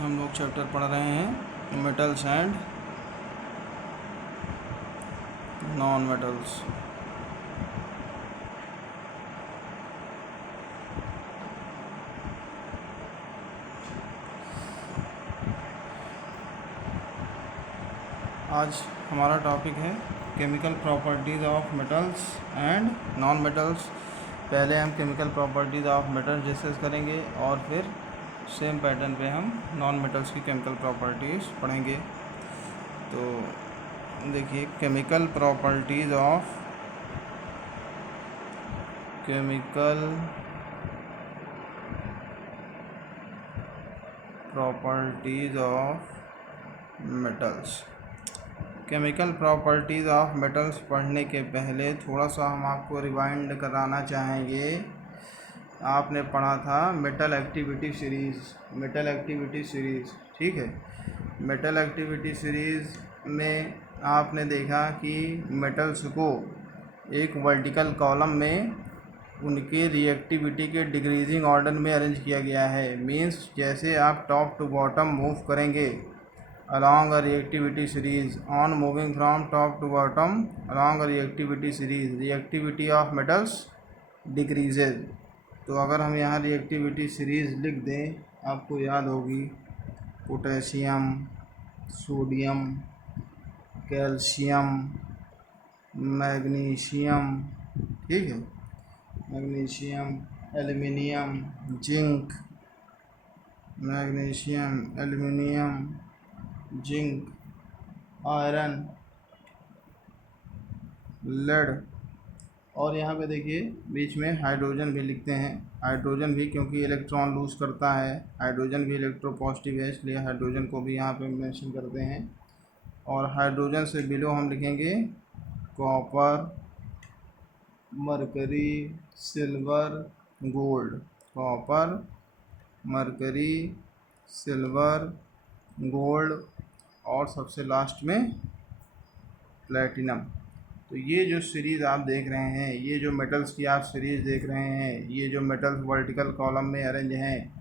हम लोग चैप्टर पढ़ रहे हैं मेटल्स एंड नॉन मेटल्स। आज हमारा टॉपिक है chemical properties of metals and non metals. पहले हम chemical properties of metals discuss करेंगे और फिर सेम पैटर्न पे हम नॉन मेटल्स की केमिकल प्रॉपर्टीज़ पढ़ेंगे। तो देखिए, chemical properties of metals. Chemical properties of metals पढ़ने के पहले थोड़ा सा हम आपको रिवाइंड कराना चाहेंगे। आपने पढ़ा था मेटल एक्टिविटी सीरीज़, ठीक है। मेटल एक्टिविटी सीरीज़ में आपने देखा कि मेटल्स को एक वर्टिकल कॉलम में उनके रिएक्टिविटी के डिक्रीजिंग ऑर्डर में अरेंज किया गया है। मींस जैसे आप टॉप टू बॉटम मूव करेंगे along a reactivity series, on moving from top to bottom along a reactivity series, reactivity of metals decreases। तो अगर हम यहाँ रिएक्टिविटी सीरीज़ लिख दें, आपको याद होगी पोटेशियम, सोडियम, कैल्शियम, मैग्नीशियम, ठीक है, magnesium, aluminium, zinc, magnesium, aluminium, zinc, iron, lead, और यहाँ पे देखिए बीच में हाइड्रोजन भी लिखते हैं। हाइड्रोजन भी क्योंकि इलेक्ट्रॉन लूज करता है, हाइड्रोजन भी इलेक्ट्रोपॉजिटिव है, इसलिए हाइड्रोजन को भी यहाँ पे मेंशन करते हैं। और हाइड्रोजन से बिलो हम लिखेंगे copper, mercury, silver, gold. Copper, mercury, silver, gold और सबसे लास्ट में प्लेटिनम। तो ये जो सीरीज़ आप देख रहे हैं, ये जो मेटल्स की आप सीरीज़ देख रहे हैं, ये जो मेटल्स वर्टिकल कॉलम में अरेंज हैं,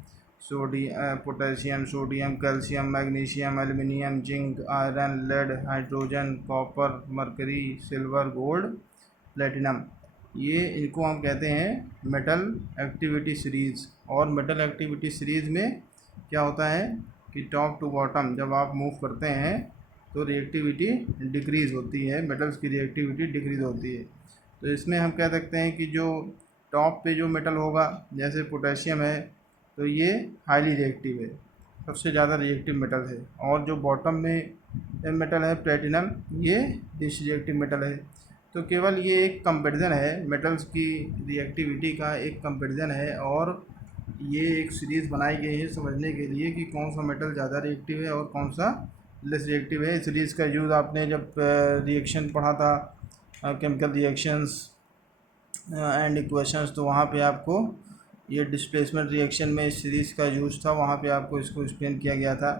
potassium, sodium, calcium, magnesium, aluminium, zinc, iron, lead, hydrogen, copper, mercury, silver, gold, platinum, ये इनको हम कहते हैं मेटल एक्टिविटी सीरीज़। और मेटल एक्टिविटी सीरीज़ में क्या होता है कि टॉप टू बॉटम जब आप मूव करते हैं तो रिएक्टिविटी डिक्रीज़ होती है, मेटल्स की रिएक्टिविटी डिक्रीज़ होती है। तो इसमें हम कह सकते हैं कि जो टॉप पे जो मेटल होगा, जैसे पोटेशियम है, तो ये हाईली रिएक्टिव है, सबसे ज़्यादा रिएक्टिव मेटल है। और जो बॉटम में मेटल है प्लेटिनम, ये डिसरिएक्टिव मेटल है। तो केवल ये एक कंपैरिजन है, मेटल्स की रिएक्टिविटी का एक कंपैरिजन है, और ये एक सीरीज़ बनाई गई है समझने के लिए कि कौन सा मेटल ज़्यादा रिएक्टिव है और कौन सा लेस रिएक्टिव है। इस सीरीज़ का यूज़ आपने जब रिएक्शन पढ़ा था, केमिकल रिएक्शंस एंड इक्वेशंस, तो वहाँ पे आपको ये डिस्प्लेसमेंट रिएक्शन में इस सीरीज़ का यूज़ था, वहाँ पे आपको इसको एक्सप्लेन किया गया था।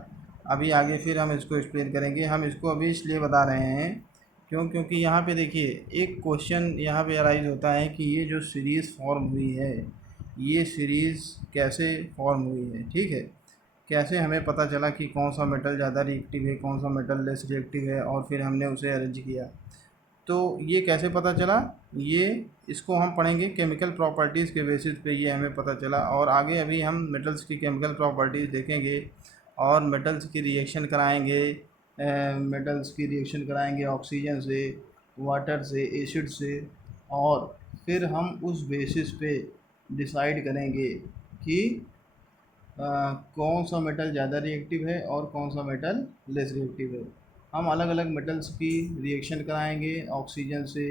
अभी आगे फिर हम इसको एक्सप्लेन करेंगे। हम इसको अभी इसलिए बता रहे हैं क्योंकि यहाँ पे देखिए एक क्वेश्चन यहाँ पे अराइज होता है कि ये जो सीरीज़ फॉर्म हुई है, ये सीरीज़ कैसे फॉर्म हुई है, ठीक है। कैसे हमें पता चला कि कौन सा मेटल ज़्यादा रिएक्टिव है, कौन सा मेटल लेस रिएक्टिव है, और फिर हमने उसे अरेंज किया। तो ये कैसे पता चला, ये इसको हम पढ़ेंगे केमिकल प्रॉपर्टीज़ के बेसिस पे ये हमें पता चला। और आगे अभी हम मेटल्स की केमिकल प्रॉपर्टीज़ देखेंगे और मेटल्स की रिएक्शन कराएंगे। मेटल्स की रिएक्शन कराएंगे ऑक्सीजन से, वाटर से, एसिड से, और फिर हम उस बेसिस पे डिसाइड करेंगे कि कौन सा मेटल ज़्यादा रिएक्टिव है और कौन सा मेटल लेस रिएक्टिव है। हम अलग अलग मेटल्स की रिएक्शन कराएंगे ऑक्सीजन से,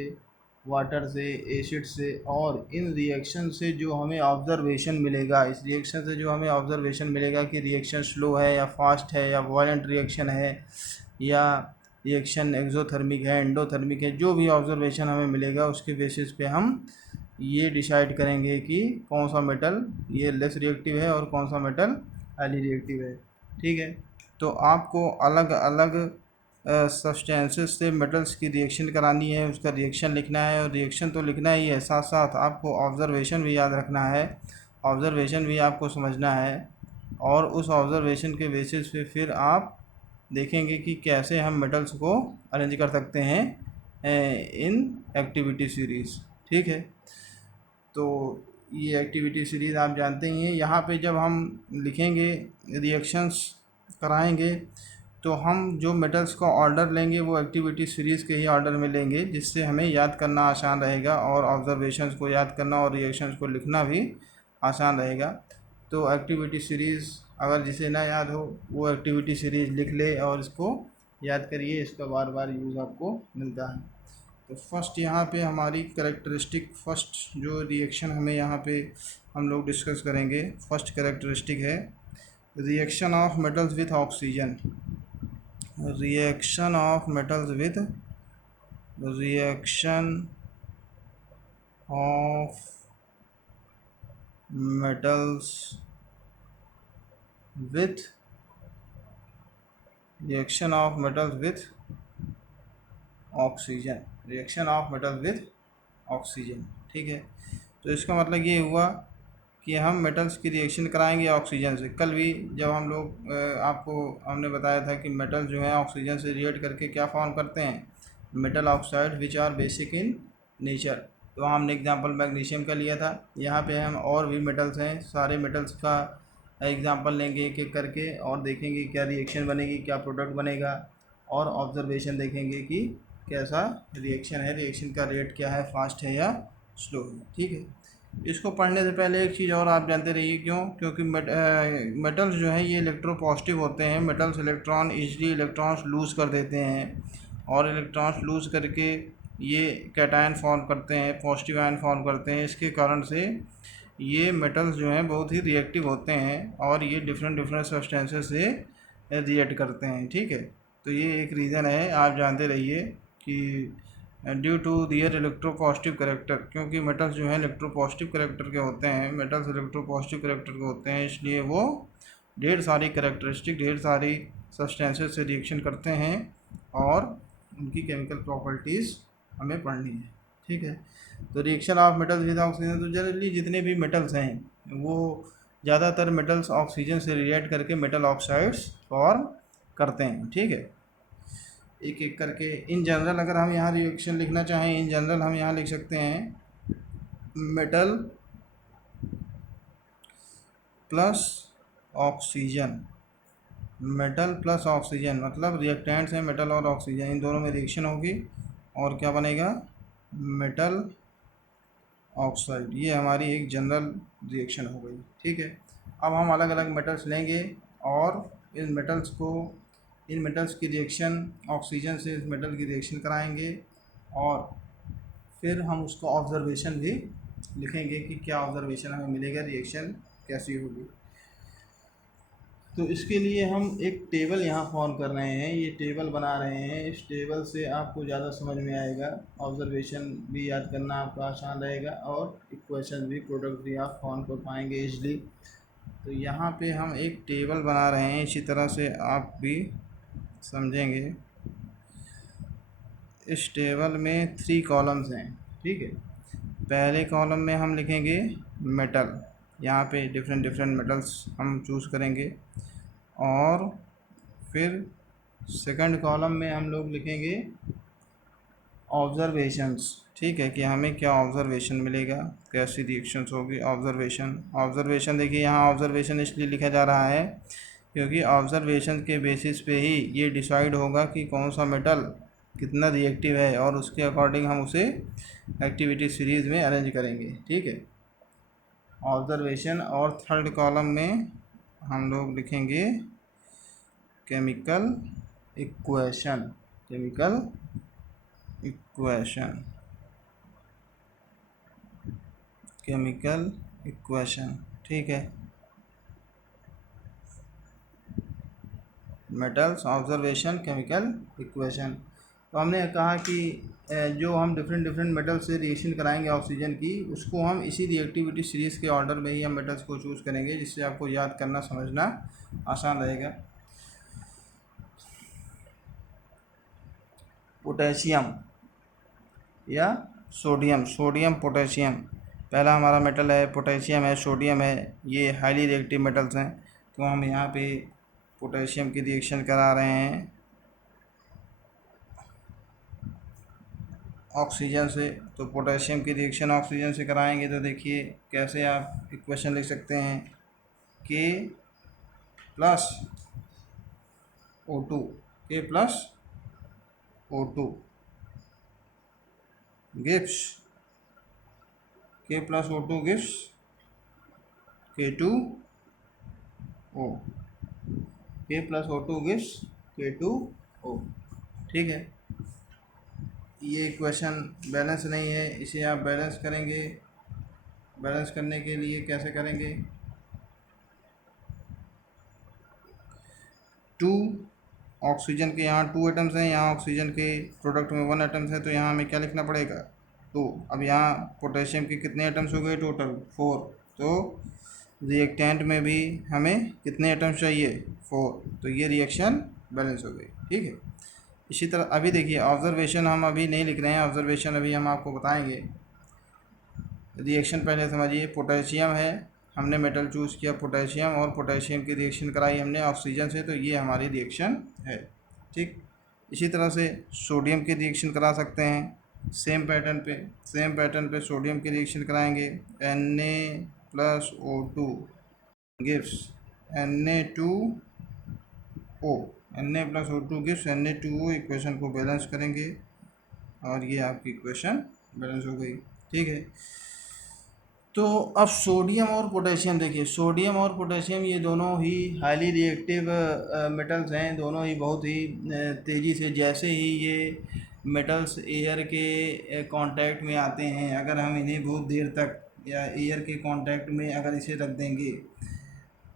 वाटर से, एसिड से, और इन रिएक्शन से जो हमें ऑब्ज़र्वेशन मिलेगा, इस रिएक्शन से जो हमें ऑब्ज़र्वेशन मिलेगा कि रिएक्शन स्लो है या फास्ट है या वायलेंट रिएक्शन है या रिएक्शन एक्सोथर्मिक है, एंडोथर्मिक है, जो भी ऑब्ज़र्वेशन हमें मिलेगा उसके बेसिस पे हम ये डिसाइड करेंगे कि कौन सा मेटल ये लेस रिएक्टिव है और कौन सा मेटल हाईली रिएक्टिव है, ठीक है। तो आपको अलग अलग सब्सटेंसेस से मेटल्स की रिएक्शन करानी है, उसका रिएक्शन लिखना है, और रिएक्शन तो लिखना ही है, साथ साथ आपको ऑब्ज़र्वेशन भी याद रखना है, ऑब्ज़र्वेशन भी आपको समझना है। और उस ऑब्जर्वेशन के बेसिस पे फिर आप देखेंगे कि कैसे हम मेटल्स को अरेंज कर सकते हैं इन एक्टिविटी सीरीज़। ठीक है, तो ये एक्टिविटी सीरीज़ आप जानते ही हैं। यहाँ पे जब हम लिखेंगे रिएक्शंस कराएंगे तो हम जो मेटल्स का ऑर्डर लेंगे वो एक्टिविटी सीरीज़ के ही ऑर्डर में लेंगे, जिससे हमें याद करना आसान रहेगा और ऑब्जर्वेशंस को याद करना और रिएक्शंस को लिखना भी आसान रहेगा। तो एक्टिविटी सीरीज़ अगर जिसे ना याद हो वो एक्टिविटी सीरीज़ लिख ले और इसको याद करिए, इसका बार बार यूज़ आपको मिलता है। तो फर्स्ट यहाँ पे हमारी करेक्टरिस्टिक, फर्स्ट जो रिएक्शन हमें यहाँ पे हम लोग डिस्कस करेंगे, फर्स्ट करेक्टरिस्टिक है reaction of metals with oxygen. Reaction of metals with reaction of metals with reaction of metals with oxygen, reaction of metals with oxygen. ठीक है, तो इसका मतलब ये हुआ कि हम मेटल्स की रिएक्शन कराएंगे ऑक्सीजन से। कल भी जब हम लोग आपको हमने बताया था कि मेटल जो है ऑक्सीजन से रिएक्ट करके क्या फॉर्म करते हैं, metal oxide which are basic in nature. तो हमने एग्जांपल मैग्नीशियम का लिया था। यहाँ पे हम और भी मेटल्स हैं, सारे मेटल्स का एग्जांपल लेंगे एक एक करके और देखेंगे क्या रिएक्शन बनेगी, क्या प्रोडक्ट बनेगा, और ऑब्जर्वेशन देखेंगे कि कैसा रिएक्शन है, रिएक्शन का रेट क्या है, फास्ट है या स्लो है। ठीक है, इसको पढ़ने से पहले एक चीज़ और आप जानते रहिए, क्योंकि मेटल्स जो है ये इलेक्ट्रोपॉजिटिव होते हैं। Metals electron easily electrons lose कर देते हैं और इलेक्ट्रॉन्स लूज़ करके ये कैटायन फॉर्म करते हैं, पॉजिटिव आयन फॉर्म करते हैं। इसके कारण से ये मेटल्स जो हैं बहुत ही रिएक्टिव होते हैं और ये डिफरेंट सब्सटेंसेस से रिएक्ट करते हैं। ठीक है, तो ये एक रीज़न है, आप जानते रहिए कि due to their electropositive character, क्योंकि मेटल्स जो हैं इलेक्ट्रोपॉजिटिव करेक्टर के होते हैं, मेटल्स इलेक्ट्रोपॉजिटिव करेक्टर के होते हैं, इसलिए वो ढेर सारी करेक्टरिस्टिक, ढेर सारी सब्सटेंसेस से रिएक्शन करते हैं और उनकी केमिकल प्रॉपर्टीज़ हमें पढ़नी है। ठीक है, तो reaction of metals with oxygen, तो जनरली जितने भी मेटल्स हैं वो ज़्यादातर मेटल्स ऑक्सीजन से रिएक्ट करके मेटल ऑक्साइड्स फॉर्म करते हैं। ठीक है, एक एक करके इन जनरल अगर हम यहाँ रिएक्शन लिखना चाहें, इन जनरल हम यहाँ लिख सकते हैं metal plus oxygen. Metal plus oxygen मतलब रिएक्टेंट्स हैं मेटल और ऑक्सीजन, इन दोनों में रिएक्शन होगी और क्या बनेगा, मेटल ऑक्साइड। ये हमारी एक जनरल रिएक्शन हो गई। ठीक है, अब हम अलग अलग मेटल्स लेंगे और इन मेटल्स की रिएक्शन ऑक्सीजन से इस मेटल की रिएक्शन कराएंगे और फिर हम उसको ऑब्जर्वेशन भी लिखेंगे कि क्या ऑब्जर्वेशन हमें मिलेगा, रिएक्शन कैसी होगी। तो इसके लिए हम एक टेबल यहाँ फॉर्म कर रहे हैं, ये टेबल बना रहे हैं। इस टेबल से आपको ज़्यादा समझ में आएगा, ऑब्जर्वेशन भी याद करना आपका आसान रहेगा और इक्वेशन भी, प्रोडक्ट भी आप फॉर्म कर पाएंगे ईजली। तो यहाँ पे हम एक टेबल बना रहे हैं, इसी तरह से आप भी समझेंगे। इस टेबल में 3 कॉलम्स हैं। ठीक है, पहले कॉलम में हम लिखेंगे मेटल, यहाँ पे डिफरेंट मेटल्स हम चूज़ करेंगे और फिर सेकंड कॉलम में हम लोग लिखेंगे ऑब्जर्वेशंस। ठीक है, कि हमें क्या ऑब्जर्वेशन मिलेगा, कैसी रिएक्शंस होगी। ऑब्जर्वेशन देखिए, यहाँ ऑब्जर्वेशन इसलिए लिखा जा रहा है क्योंकि ऑब्जर्वेशन के बेसिस पे ही ये डिसाइड होगा कि कौन सा मेटल कितना रिएक्टिव है और उसके अकॉर्डिंग हम उसे एक्टिविटी सीरीज़ में अरेंज करेंगे। ठीक है, ऑब्जर्वेशन। और थर्ड कॉलम में हम लोग लिखेंगे chemical equation, chemical equation, chemical equation. ठीक है, मेटल्स, ऑब्जर्वेशन, केमिकल इक्वेशन। तो हमने कहा कि जो हम डिफरेंट मेटल से रिएक्शन कराएंगे ऑक्सीजन की, उसको हम इसी रिएक्टिविटी सीरीज़ के ऑर्डर में ही हम मेटल्स को चूज़ करेंगे, जिससे आपको याद करना समझना आसान रहेगा। पोटेशियम या सोडियम, सोडियम पोटेशियम, पहला हमारा मेटल है, पोटेशियम है, सोडियम है, ये हाईली रिएक्टिव मेटल्स हैं। तो हम यहाँ पे पोटेशियम की रिएक्शन करा रहे हैं ऑक्सीजन से। तो पोटेशियम की रिएक्शन ऑक्सीजन से कराएंगे तो देखिए कैसे आप इक्वेशन लिख सकते हैं, के प्लस O2, के प्लस O2 गिव्स के प्लस O2 गिव्स K2O, के प्लस O2 गिव्स K2O। ठीक है, ये इक्वेशन बैलेंस नहीं है, इसे आप बैलेंस करेंगे। बैलेंस करने के लिए कैसे करेंगे, 2 ऑक्सीजन के यहाँ 2 एटम्स हैं, यहाँ ऑक्सीजन के प्रोडक्ट में 1 एटम्स है, तो यहाँ हमें क्या लिखना पड़ेगा 2। अब यहाँ पोटेशियम के कितने एटम्स हो गए टोटल 4, तो रिएक्टेंट में भी हमें कितने एटम्स चाहिए 4, तो ये रिएक्शन बैलेंस हो गई। ठीक है, इसी तरह अभी देखिए ऑब्जर्वेशन हम अभी नहीं लिख रहे हैं, ऑब्जर्वेशन अभी हम आपको बताएंगे। रिएक्शन पहले समझिए, पोटेशियम है, हमने मेटल चूज़ किया पोटेशियम, और पोटेशियम की रिएक्शन कराई हमने ऑक्सीजन से, तो ये हमारी रिएक्शन है। ठीक, इसी तरह से सोडियम की रिएक्शन करा सकते हैं सेम पैटर्न पे सोडियम की रिएक्शन कराएंगे, Na+O2 gives Na2O, Na+O2 gives Na2O। Equation को बैलेंस करेंगे और ये आपकी इक्वेशन बैलेंस हो गई। ठीक है, तो अब सोडियम और पोटेशियम देखिए, सोडियम और पोटेशियम ये दोनों ही हाईली रिएक्टिव मेटल्स हैं, दोनों ही बहुत ही तेज़ी से, जैसे ही ये मेटल्स एयर के कांटेक्ट में आते हैं, अगर हम इन्हें बहुत देर तक या एयर के कांटेक्ट में अगर इसे रख देंगे,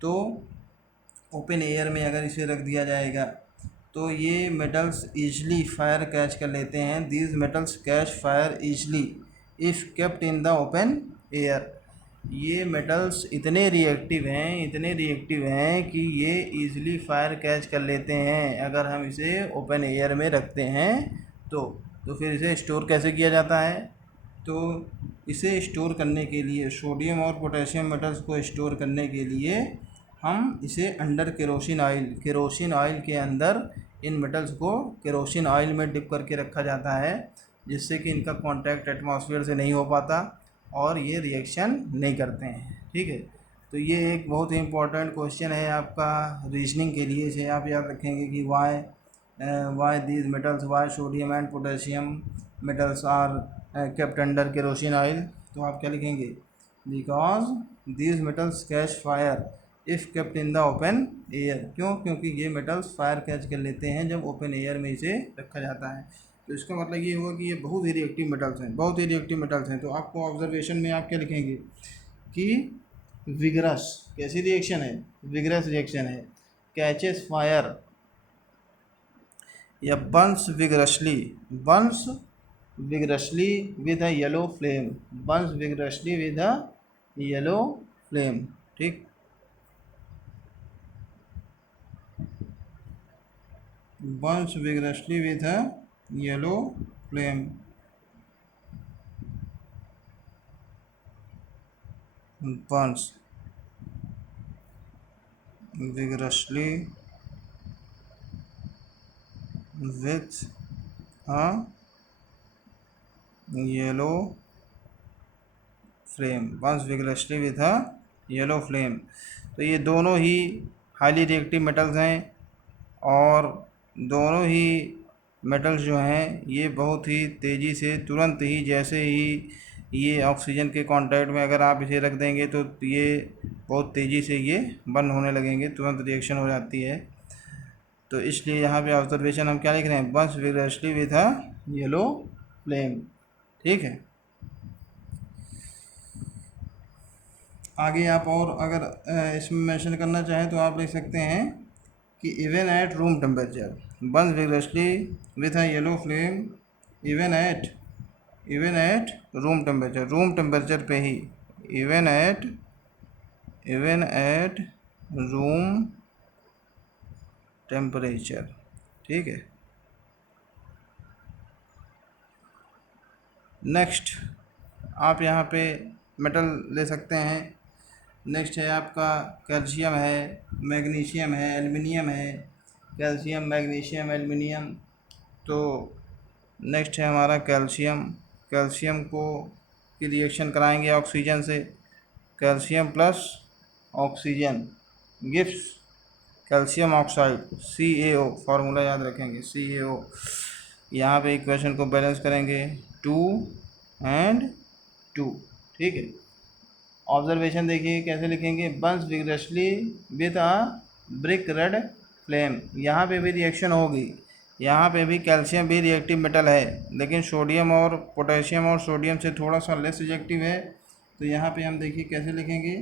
तो ओपन एयर में अगर इसे रख दिया जाएगा तो ये मेटल्स ईजली फायर कैच कर लेते हैं। These metals catch fire easily if kept in the open air. ये मेटल्स इतने रिएक्टिव हैं कि ये ईज़िली फायर कैच कर लेते हैं अगर हम इसे ओपन एयर में रखते हैं तो फिर इसे स्टोर कैसे किया जाता है, तो इसे स्टोर करने के लिए, सोडियम और पोटेशियम मेटल्स को स्टोर करने के लिए हम इसे अंडर केरोसिन ऑयल के अंदर इन मेटल्स को केरोसिन ऑयल में डिप करके रखा जाता है, जिससे कि इनका कांटेक्ट एटमॉस्फेयर से नहीं हो पाता और ये रिएक्शन नहीं करते हैं। ठीक है, तो ये एक बहुत ही इम्पोर्टेंट क्वेश्चन है आपका रीजनिंग के लिए। इसे आप याद रखेंगे कि why these metals, why sodium and potassium metals are kept under kerosene oil. तो आप क्या लिखेंगे, because these metals catch fire if kept in the open air. क्यों, क्योंकि ये मेटल्स फायर कैच कर लेते हैं जब ओपन एयर में इसे रखा जाता है। तो इसका मतलब ये हुआ कि ये बहुत ही रिएक्टिव मेटल्स हैं। तो आपको ऑब्जर्वेशन में आप क्या लिखेंगे कि विगरस, कैसी रिएक्शन है, विगरस रिएक्शन है, कैचेस फायर या Burns vigorously with a yellow flame, Burns vigorously with a yellow flame. ठीक, burns vigorously with a yellow flame, burns vigorously with a yellow flame, burns vigorously with a yellow flame। तो ये दोनों ही highly reactive metals हैं और दोनों ही metals जो हैं ये बहुत ही तेज़ी से, तुरंत ही, जैसे ही ये ऑक्सीजन के कांटेक्ट में अगर आप इसे रख देंगे तो ये बहुत तेज़ी से ये बर्न होने लगेंगे, तुरंत रिएक्शन हो जाती है। तो इसलिए यहाँ पे ऑब्जर्वेशन हम क्या लिख रहे हैं, Burns vigorously with a yellow flame. ठीक है, आगे आप और अगर इसमें मेंशन करना चाहें तो आप लिख सकते हैं कि even at room temperature, Burns vigorously with a yellow flame even at room temperature पे ही, इवन एट रूम टेम्परेचर। ठीक है, नेक्स्ट आप यहाँ पे मेटल ले सकते हैं नेक्स्ट है आपका कैल्शियम है, मैग्नीशियम है, एल्युमिनियम है, कैल्शियम, मैग्नीशियम, एल्युमिनियम। तो नेक्स्ट है हमारा कैल्शियम। कैल्शियम को की रिएक्शन कराएंगे ऑक्सीजन से, calcium plus oxygen gives calcium oxide CaO, formula याद रखेंगे CaO। यहाँ पे इक्वेशन को बैलेंस करेंगे 2 and 2, ठीक है। ऑब्जर्वेशन देखिए कैसे लिखेंगे, Burns vigorously with a brick red flame. यहाँ पे भी रिएक्शन होगी, यहाँ पे भी कैल्शियम भी रिएक्टिव मेटल है, लेकिन सोडियम और पोटेशियम और सोडियम से थोड़ा सा लेस रिएक्टिव है। तो यहाँ पे हम देखिए कैसे लिखेंगे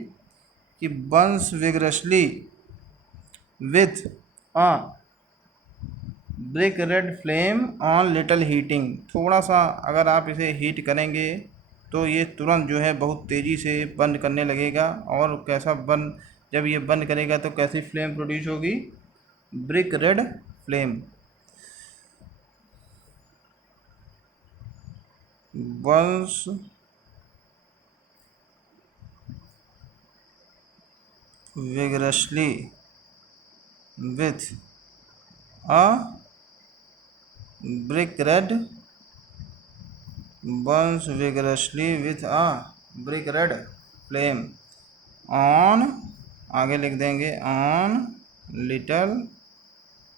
कि Burns vigorously with a brick red flame on little heating. थोड़ा सा अगर आप इसे हीट करेंगे तो ये तुरंत जो है बहुत तेज़ी से बर्न करने लगेगा। और कैसा बर्न, जब ये बर्न करेगा तो कैसी फ्लेम प्रोड्यूस होगी, brick red flame. Burns vigorously with a brick red, burns vigorously with a brick red flame on, आगे लिख देंगे on little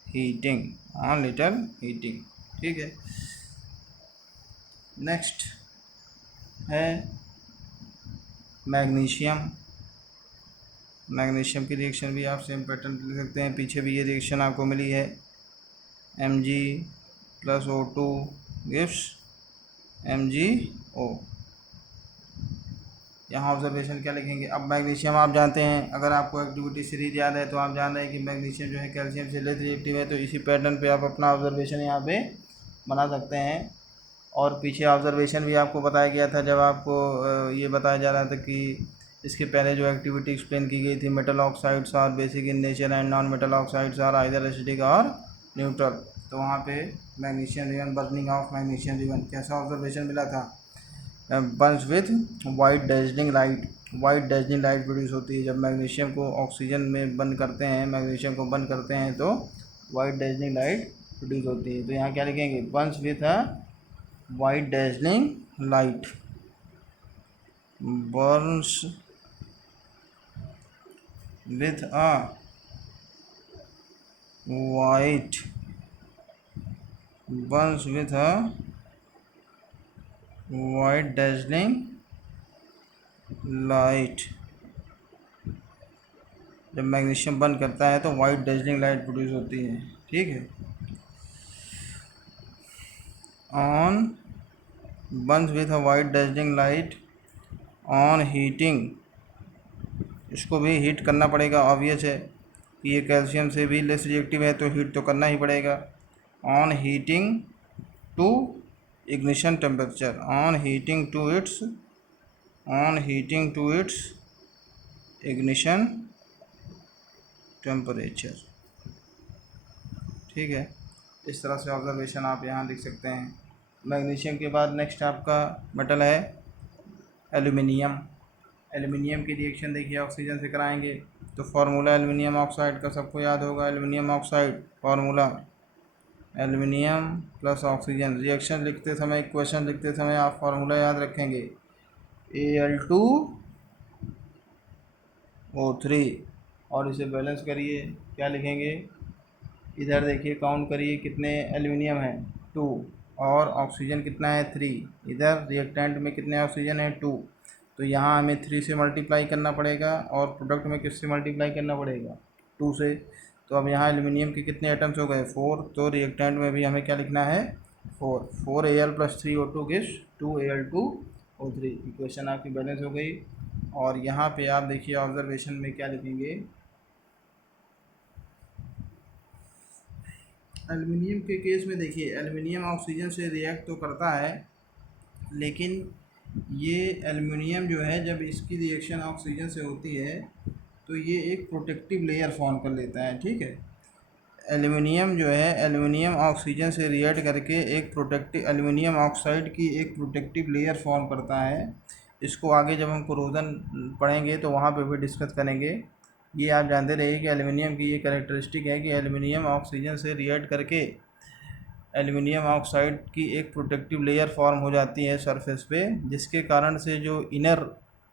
heating, on little heating, ठीक है। नेक्स्ट है मैग्नीशियम। मैग्नीशियम की रिएक्शन भी आप सेम पैटर्न लिख सकते हैं, पीछे भी ये रिएक्शन आपको मिली है, Mg plus O2 gives MgO। यहाँ ऑब्जर्वेशन क्या लिखेंगे, अब मैग्नीशियम आप जानते हैं, अगर आपको एक्टिविटी सीरीज याद है तो आप जान रहे हैं कि मैग्नीशियम जो है कैल्शियम से लेस रिएक्टिव है। तो इसी पैटर्न पे आप अपना ऑब्जर्वेशन यहाँ पे बना सकते हैं। और पीछे ऑब्जर्वेशन भी आपको बताया गया था जब आपको ये बताया जा रहा था कि इसके पहले जो एक्टिविटी एक्सप्लेन की गई थी, metal oxides are basic in nature and non metal oxides are either acidic और न्यूट्रल। तो वहाँ पे magnesium ribbon, burning of magnesium ribbon, कैसा ऑब्जर्वेशन मिला था, burns with white dazzling light. White dazzling light produce होती है जब मैग्नीशियम को ऑक्सीजन में बंद करते हैं, मैग्नीशियम को बंद करते हैं तो वाइट डेजलिंग लाइट प्रोड्यूस होती है। तो यहाँ क्या लिखेंगे, Burns with a white dazzling light, Burns with a white, Burns with a white dazzling light. जब मैग्नीशियम बंद करता है तो वाइट डेजलिंग लाइट प्रोड्यूस होती है, ठीक है। On Burns with a white dazzling light on heating, इसको भी हीट करना पड़ेगा, ऑब्वियस है कि ये कैल्शियम से भी लेस रिएक्टिव है तो हीट तो करना ही पड़ेगा। On heating to ignition temperature, on heating to its, on heating to its ignition temperature, ठीक है। इस तरह से ऑब्जर्वेशन आप यहाँ लिख सकते हैं। मैग्नीशियम के बाद नेक्स्ट आपका मेटल है एल्युमिनियम। एल्युमिनियम की रिएक्शन देखिए ऑक्सीजन से कराएंगे तो फार्मूला एल्युमिनियम ऑक्साइड का सबको याद होगा, aluminium oxide formula aluminium plus oxygen. Reaction लिखते समय, इक्वेशन लिखते समय आप फार्मूला याद रखेंगे Al2O3, और इसे बैलेंस करिए, क्या लिखेंगे, इधर देखिए काउंट करिए कितने एल्युमिनियम है 2 और ऑक्सीजन कितना है 3, इधर रिएक्टेंट में कितने ऑक्सीजन है 2। तो यहाँ हमें 3 से मल्टीप्लाई करना पड़ेगा और प्रोडक्ट में किससे मल्टीप्लाई करना पड़ेगा, 2 से। तो अब यहाँ एल्युमिनियम के कितने एटम्स हो गए 4, तो रिएक्टेंट में भी हमें क्या लिखना है 4, 4Al + 3O2 gives 2Al2O3। Equation आपकी बैलेंस हो गई। और यहाँ पे आप देखिए ऑब्जर्वेशन में क्या लिखेंगे, एल्युमिनियम के केस में देखिए एल्युमिनियम ऑक्सीजन से रिएक्ट तो करता है, लेकिन ये एल्युमिनियम जो है जब इसकी रिएक्शन ऑक्सीजन से होती है तो ये एक प्रोटेक्टिव लेयर फॉर्म कर लेता है, ठीक है। एल्युमिनियम जो है, एल्युमिनियम ऑक्सीजन से रिएक्ट करके एक प्रोटेक्टिव, एल्युमिनियम ऑक्साइड की एक प्रोटेक्टिव लेयर फॉर्म करता है। इसको आगे जब हम कोरोजन पढ़ेंगे तो वहाँ पे भी डिस्कस करेंगे। ये आप जानते रहिए कि एल्युमिनियम की ये कैरेक्टरिस्टिक है कि एल्युमिनियम ऑक्सीजन से रिएक्ट करके एल्युमिनियम ऑक्साइड की एक प्रोटेक्टिव लेयर फॉर्म हो जाती है सरफेस पे, जिसके कारण से जो इनर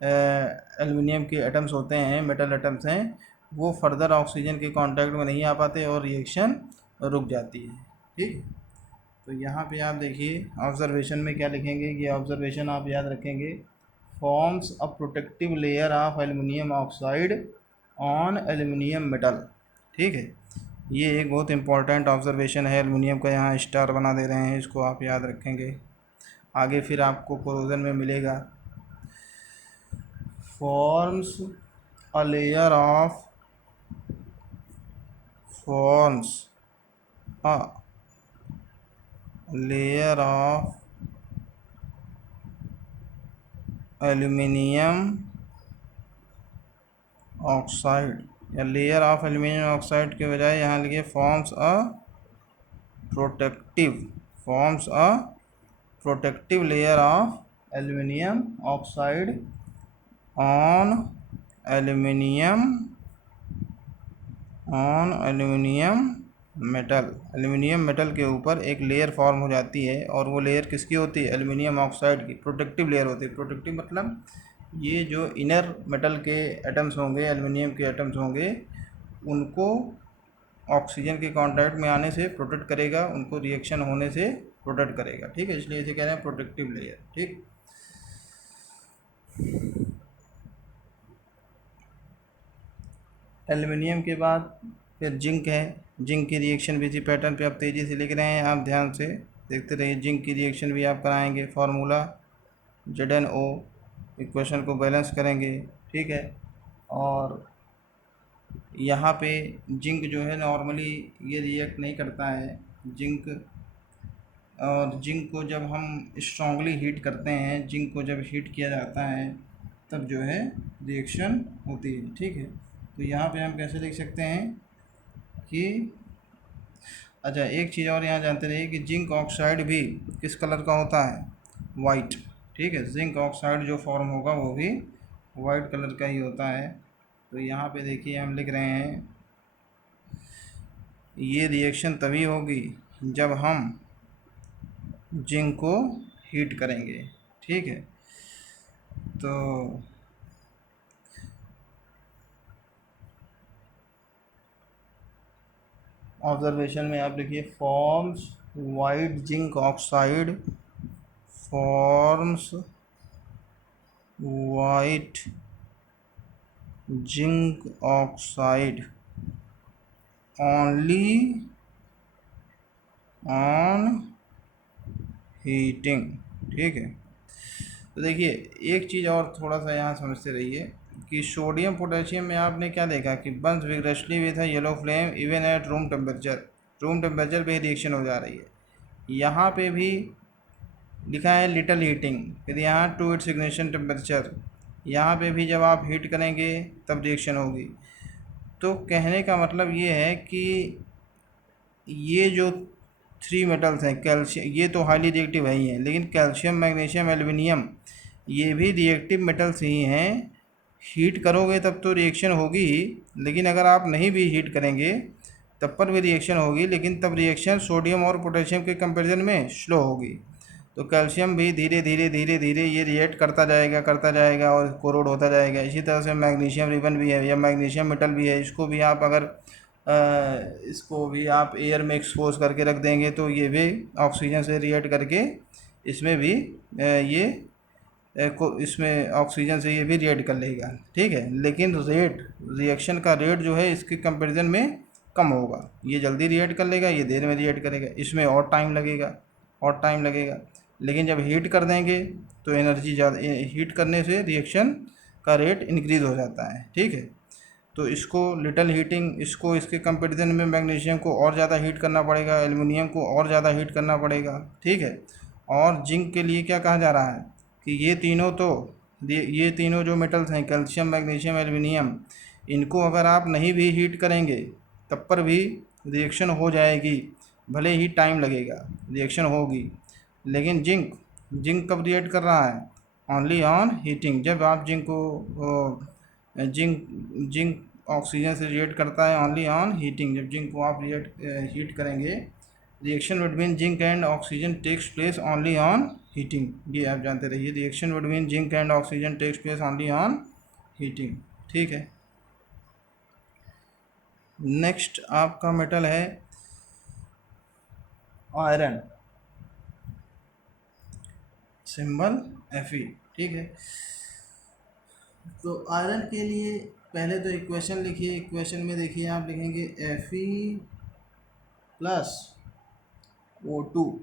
एल्युमिनियम के एटम्स होते हैं, मेटल एटम्स हैं, वो फर्दर ऑक्सीजन के कांटेक्ट में नहीं आ पाते और रिएक्शन रुक जाती है। ठीक, तो यहाँ पे आप देखिए ऑब्जर्वेशन में क्या लिखेंगे कि ऑब्जर्वेशन आप याद रखेंगे, forms a protective layer of aluminium oxide on aluminium metal. ठीक है, ये एक बहुत इंपॉर्टेंट ऑब्जर्वेशन है, एल्युमिनियम का यहाँ स्टार बना दे रहे हैं, इसको आप याद रखेंगे। आगे फिर आपको कोरोजन में मिलेगा, forms a layer of forms a layer of aluminium oxide, या लेयर ऑफ एल्युमिनियम ऑक्साइड के बजाय यहाँ लिखिए forms a protective, forms a protective layer of aluminium oxide on aluminium metal. Aluminium metal के ऊपर एक लेयर फॉर्म हो जाती है, और वो लेयर किसकी होती है? एल्युमिनियम ऑक्साइड की प्रोटेक्टिव लेयर होती है। प्रोटेक्टिव मतलब ये जो इनर मेटल के एटम्स होंगे, एल्युमिनियम के एटम्स होंगे, उनको ऑक्सीजन के कांटेक्ट में आने से प्रोटेक्ट करेगा, उनको रिएक्शन होने से प्रोटेक्ट करेगा। ठीक है, इसलिए इसे कह रहे हैं प्रोटेक्टिव लेयर। ठीक, एल्युमिनियम के बाद फिर जिंक है। जिंक की रिएक्शन भी इसी पैटर्न पे आप तेज़ी से लिख रहे हैं, आप ध्यान से देखते रहिए। जिंक की रिएक्शन भी आप कराएंगे, फार्मूला ZnO, इक्वेशन को बैलेंस करेंगे। ठीक है, और यहाँ पे जिंक जो है नॉर्मली ये रिएक्ट नहीं करता है जिंक, और जिंक को जब हम स्ट्रांगली हीट करते हैं, जिंक को जब हीट किया जाता है तब जो है रिएक्शन होती है। ठीक है, तो यहाँ पे हम कैसे लिख सकते हैं कि, अच्छा एक चीज़ और यहाँ जानते रहिए कि जिंक ऑक्साइड भी किस कलर का होता है? वाइट। ठीक है, जिंक ऑक्साइड जो फॉर्म होगा वो भी वाइट कलर का ही होता है। तो यहाँ पे देखिए हम लिख रहे हैं, ये रिएक्शन तभी होगी जब हम जिंक को हीट करेंगे। ठीक है, तो ऑब्जर्वेशन में आप लिखिए, forms white zinc oxide, forms white zinc oxide only on heating. ठीक है, तो देखिए एक चीज़ और थोड़ा सा यहाँ समझते रहिए कि सोडियम पोटेशियम में आपने क्या देखा कि Burns vigorously with yellow flame even at room temperature, room temperature पे रिएक्शन हो जा रही है। यहाँ पे भी लिखा है लिटल हीटिंग, फिर यहाँ टू इट्स इग्निशन टेम्परेचर, यहाँ पे भी जब आप हीट करेंगे तब रिएक्शन होगी। तो कहने का मतलब ये है कि ये जो थ्री मेटल्स हैं, कैल्शियम, ये तो हाईली रिएक्टिव है ही हैं, लेकिन कैल्शियम, मैग्नीशियम, एल्युमिनियम ये भी रिएक्टिव मेटल्स ही हैं। हीट करोगे तब तो रिएक्शन होगी ही, लेकिन अगर आप नहीं भी हीट करेंगे तब पर भी रिएक्शन होगी, लेकिन तब रिएक्शन सोडियम और पोटेशियम के कंपैरिजन में स्लो होगी। तो कैल्शियम भी धीरे धीरे ये रिएक्ट करता जाएगा और कोरोड होता जाएगा। इसी तरह से मैग्नीशियम रिबन भी है, या मैग्नीशियम मेटल भी है, इसको भी आप अगर इसको भी आप एयर में एक्सपोज करके रख देंगे तो ये भी ऑक्सीजन से रिएक्ट करके इसमें भी इसमें ऑक्सीजन से ये भी रिएक्ट कर लेगा। ठीक है, लेकिन रिएक्शन का रेट जो है इसके कंपैरिजन में कम होगा। ये जल्दी रिएक्ट कर लेगा, ये देर में रिएक्ट करेगा, इसमें और टाइम लगेगा। लेकिन जब हीट कर देंगे तो एनर्जी ज़्यादा, हीट करने से रिएक्शन का रेट इंक्रीज़ हो जाता है। ठीक है, तो इसको लिटल हीटिंग, इसको इसके कंपैरिजन में मैग्नीशियम को और ज़्यादा हीट करना पड़ेगा, एल्युमिनियम को और ज़्यादा हीट करना पड़ेगा। ठीक है, और जिंक के लिए क्या कहा जा रहा है कि ये तीनों जो मेटल्स हैं, कैल्शियम, मैग्नीशियम, एल्युमिनियम, इनको अगर आप नहीं भी हीट करेंगे तब पर भी रिएक्शन हो जाएगी, भले ही टाइम लगेगा, रिएक्शन होगी। लेकिन जिंक कब रिएक्ट कर रहा है? Only on heating. जब आप जिंक को जिंक जिंक ऑक्सीजन से रिएक्ट करता है ओनली ऑन हीटिंग। जब जिंक को आप हीट करेंगे, reaction between zinc and oxygen takes place only on heating. ये आप जानते रहिए, reaction between zinc and oxygen takes place only on heating. ठीक है। नेक्स्ट आपका मेटल है आयरन, सिंबल Fe। ठीक है। तो आयरन के लिए पहले तो इक्वेशन लिखिए। इक्वेशन में देखिए आप लिखेंगे Fe प्लस O2।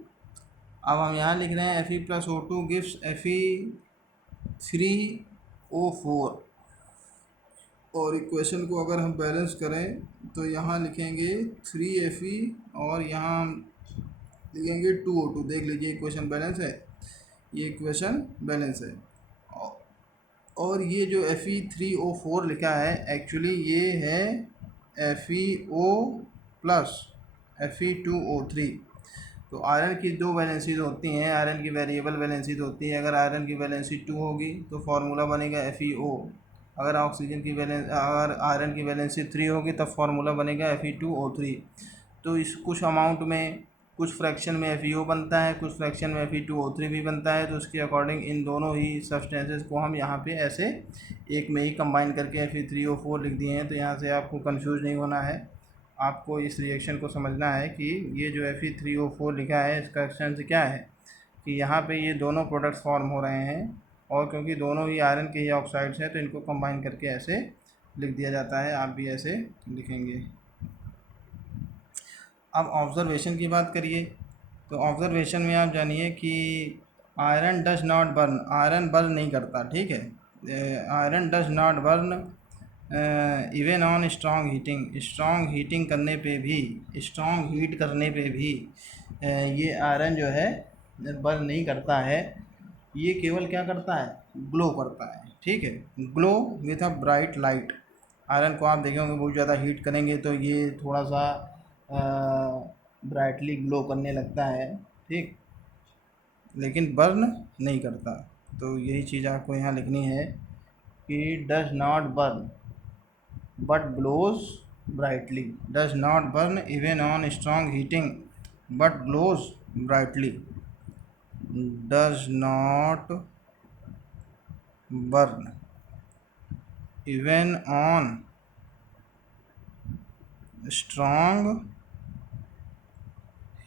अब हम यहाँ लिख रहे हैं Fe plus O2 gives Fe3O4। और इक्वेशन को अगर हम बैलेंस करें तो यहाँ लिखेंगे 3Fe और यहाँ हम लिखेंगे 2O2। देख लीजिए इक्वेशन बैलेंस है, ये इक्वेशन बैलेंस है। और ये जो Fe3O4 लिखा है एक्चुअली ये है FeO प्लस Fe2O3। तो आयरन की दो वैलेंसीज होती हैं, आयरन की वेरिएबल वैलेंसीज होती है। अगर आयरन की वैलेंसी 2 होगी तो फार्मूला बनेगा FeO। अगर अगर आयरन की वैलेंसी 3 होगी तब फार्मूला बनेगा Fe2O3। तो इस कुछ अमाउंट में, कुछ फ्रैक्शन में FeO बनता है, कुछ फ्रैक्शन में Fe2O3 भी बनता है। तो उसके अकॉर्डिंग इन दोनों ही सब्सटेंसेस को हम यहाँ पे ऐसे एक में ही कंबाइन करके Fe3O4 लिख दिए हैं। तो यहाँ से आपको कंफ्यूज नहीं होना है, आपको इस रिएक्शन को समझना है कि ये जो Fe3O4 लिखा है इसका सेंस क्या है कि यहाँ पे ये दोनों प्रोडक्ट्स फॉर्म हो रहे हैं, और क्योंकि दोनों ही आयरन के ही ऑक्साइड्स हैं तो इनको कंबाइन करके ऐसे लिख दिया जाता है। आप भी ऐसे लिखेंगे। अब ऑब्जर्वेशन की बात करिए। तो ऑब्जर्वेशन में आप जानिए कि iron does not burn, iron burn नहीं करता। ठीक है। Iron does not burn even on strong heating. Strong heating करने पे भी, स्ट्रॉन्ग हीट करने पे भी ये आयरन जो है बर्न नहीं करता है। ये केवल क्या करता है, ग्लो करता है। ठीक है, glow with a bright light. Iron को आप देखेंगे बहुत ज़्यादा हीट करेंगे तो ये थोड़ा सा ब्राइटली ग्लो करने लगता है। ठीक, लेकिन बर्न नहीं करता। तो यही चीज़ आपको यहाँ लिखनी है कि does not burn but glows brightly. Does not burn even on strong heating but glows brightly. Does not burn even on strong